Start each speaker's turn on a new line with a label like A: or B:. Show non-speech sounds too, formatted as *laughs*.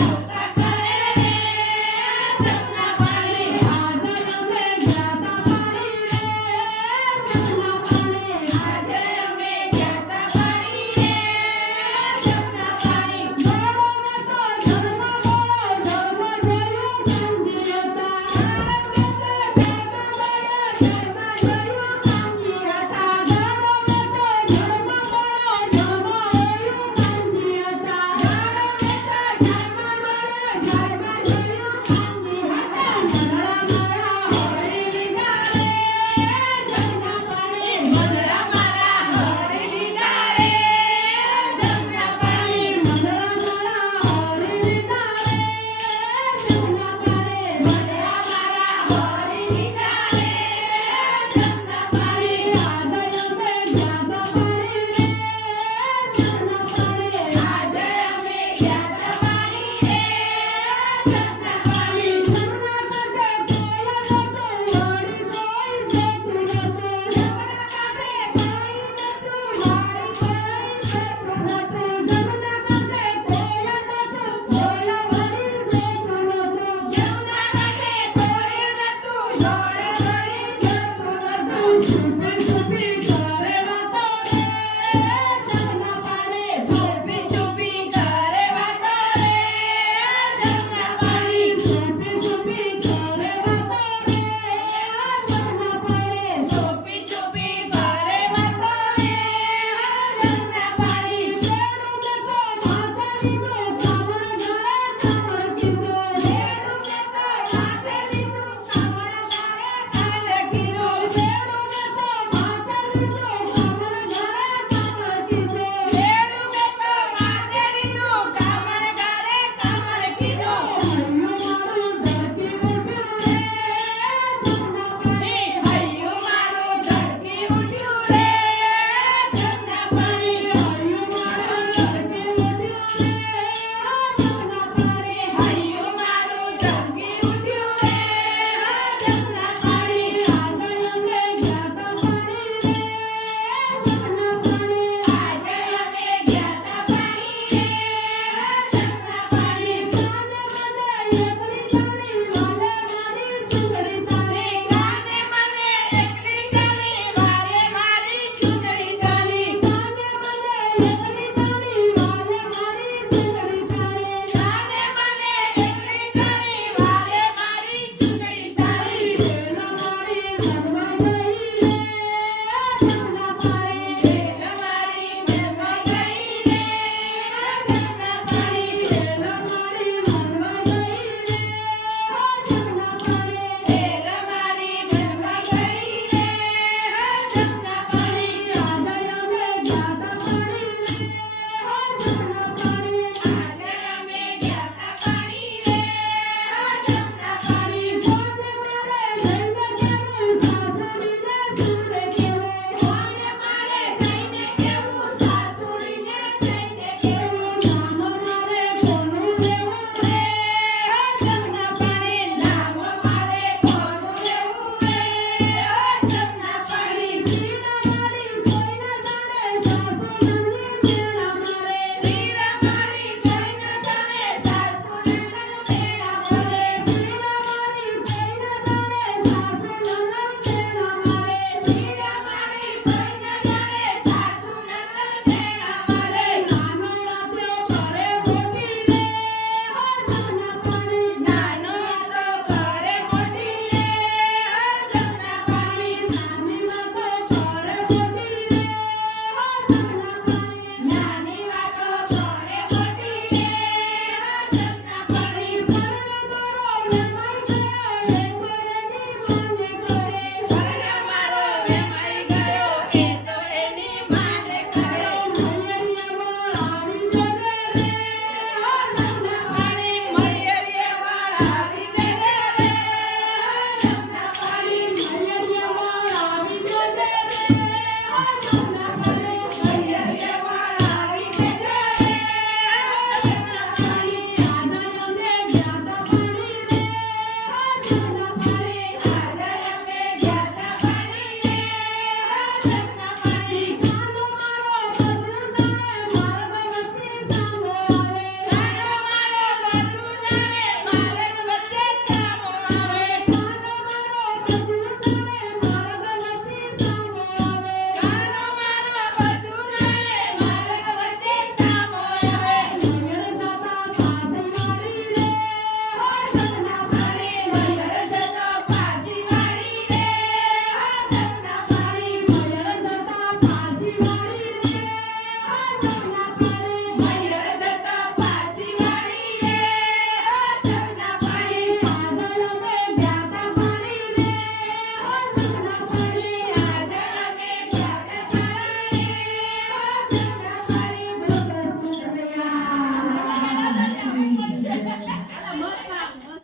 A: Yeah. *laughs* Thank *laughs* you.